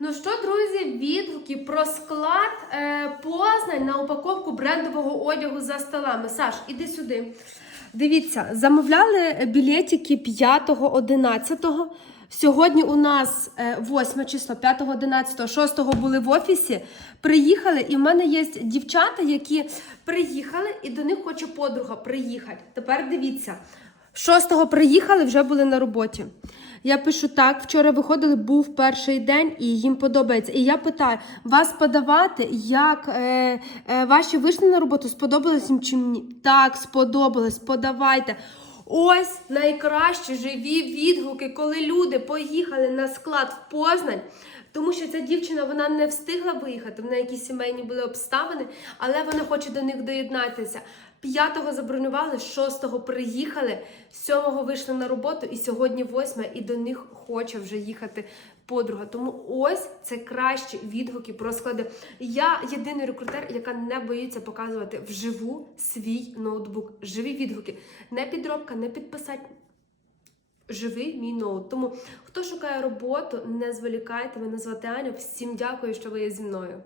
Ну що, друзі, відгуки про склад е, Познань на упаковку брендового одягу за столами. Саш, іди сюди. Дивіться, замовляли білетики 5-11. Сьогодні у нас е, 8 число, 5, 11, 6 були в офісі. Приїхали, і в мене є дівчата, які приїхали, і до них хоче подруга приїхати. Тепер дивіться. 6-го приїхали, вже були на роботі. Я пишу так, вчора виходили, був перший день і їм подобається. І я питаю, вас подавати, як е, е, ваші вийшли на роботу, сподобалось їм чи ні? Так, сподобалось, подавайте. Ось найкращі живі відгуки, коли люди поїхали на склад в Познань. Тому що ця дівчина вона не встигла виїхати, в неї якісь сімейні були обставини, але вона хоче до них доєднатися. П'ятого забронювали, шостого приїхали, сьомого вийшли на роботу, і сьогодні восьме, і до них хоче вже їхати подруга. Тому ось це кращі відгуки про склади. Я єдиний рекрутер, яка не боїться показувати вживу свій ноутбук. Живі відгуки. Не підробка, не підписати. Живий мій ноут. Тому хто шукає роботу, не зволікайте. Мене звати Аня. Всім дякую, що ви є зі мною.